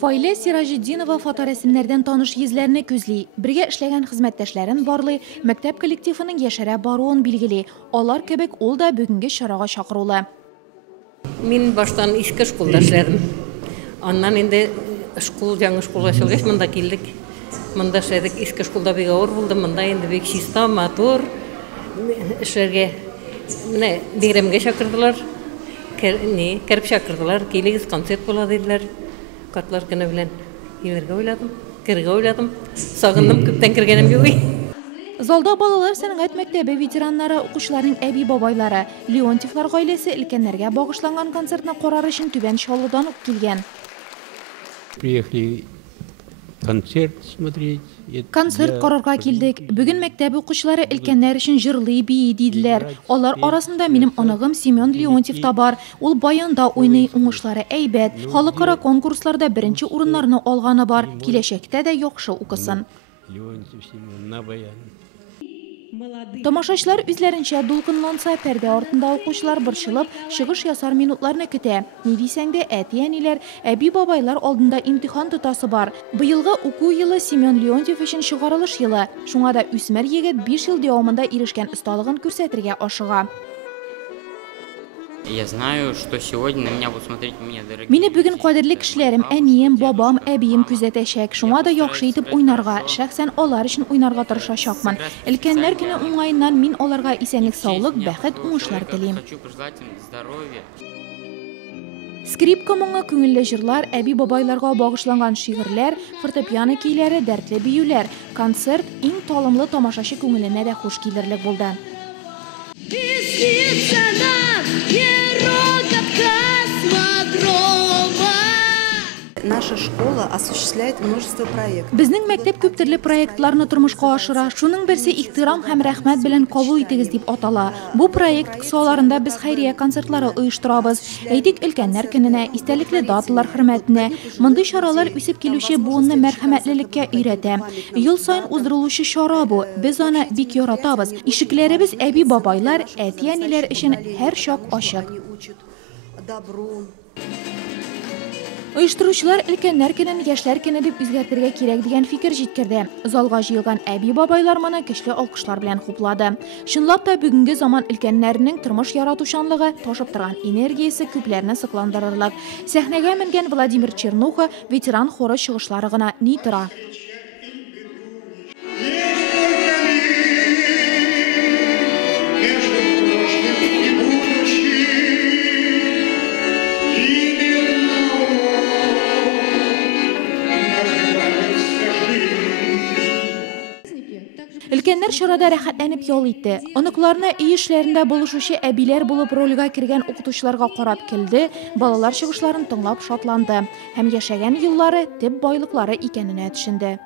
Фаилә Сиражетдинова фоторәсемнәрдән таныш йөзләрне күзли. Бергә эшләгән хезмәттәшләрен барлый, мәктәп коллективының яшәрә баруын билгели. Алар кебек ул да бүгенге чарага чакырулы. Мин баштан иске школда эшләдем. Аннан инде яңа школ ачылгач монда килдек. Монда эшләдек, иске школда бик авыр булды. Монда инде бик чиста, матур эшләргә. Менә бигрәмгә чакырдылар. Кәрп чакырдылар. Килегез, концерт була диделәр. Картлар көне белән килергә уйладым. Кергә уйладым. Сагындым, күптән кергәнем юк. Залда балалар сәнгать мәктәбе ветераннары, укучыларның әби-бабайлары, Леонтьевлар гаиләсе өлкәннәргә багышланган концертны карар өчен Түбән Чаллыдан ук килгән. Приехали концерт смотреть. Концерт карарга килдек. Бүген мәктәп укучылары өлкәннәр өчен җырлый бии диделәр. Алар арасында минем аныгым Семен Леонтьев та бар. Ул баянда уйный, уңышлары әйбәт. Халыкара конкурсларда беренче урыннарны алганы бар. Киләчәктә дә яхшы укысын. Леонтьев Семен на баян. Тамашачылар үзләренчә дулкынланса, пәрдә артында укучылар борчылып, чыгыш ясар минутларны көтә. Ни дисәң дә, әти-әниләр, әби-бабайлар алдында имтихан тотасы бар. Быелгы уку елы Семен Леонтьев өчен чыгарылыш елы. Шуңа да үсмер егет 5 ел дәвамында ирешкән осталыгын күрсәтергә ашыга. Я знаю, что сегодня на меня будут смотреть дорогие. Мине бүген кадерле кешеләрем, әнием, бабам, әбием күзәтәчәк. Шуңа да яхшы итеп уйнарга, шәхсән алар өчен уйнарга тырышачакмын. Өлкәннәр көне уңаеннан мин аларга исәнлек, саулык, бәхет, уңышлар телим. Хочу пожелать им здоровья. Скрипка моңа күңелле җырлар, әби-бабайларга багышланган шигырьләр, фортепиано көйләре, дәртле биюләр. Концерт иң талымлы тамашачы күңеленә дә хуш килерлек булды. Наша школа осуществляет множество проектов. Безнең мәктәп күп төрле проектларны тормышка ашыра. Шуның берсе ихтирам һәм рәхмәт белән кабул итегез дип атала. Бу проект кысаларында без хәйрия концертлары оештырабыз. Әйтик, өлкәннәр көненә, истәлекле даталар хөрмәтенә. Мондый чаралар үсеп килүче буынны мәрхәмәтлелеккә өйрәтә. Ел саен уздырылучы чара бу. Без аны бик яратабыз. Ишекләребез әби-бабайлар, әти-әниләр өчен һәр чак ачык. Оештыручылар өлкәннәр көнен яшьләр көне дип үзгәртергә кирәк дигән фикер җиткерде. Залга җыелган әби-бабайлар моны көчле алкышлар белән хуплады. Чынлап та бүгенге заман өлкәннәренең тормыш яратучанлыгы, ташып торган энергиясе күпләрне сыкландырырлык. Сәхнәгә менгән Владимир Чернуха ветеран хоры чыгышлары гына ни тора. Өлкәннәр чарада рәхәтләнеп ял итте. Оныкларны өй эшләрендә булышучы әбиләр булып рольгә кергән укытучыларга карап килде, балалар чыгышларын тыңлап шатланды һәм яшәгән еллары төп байлыклары икәненә төшенде.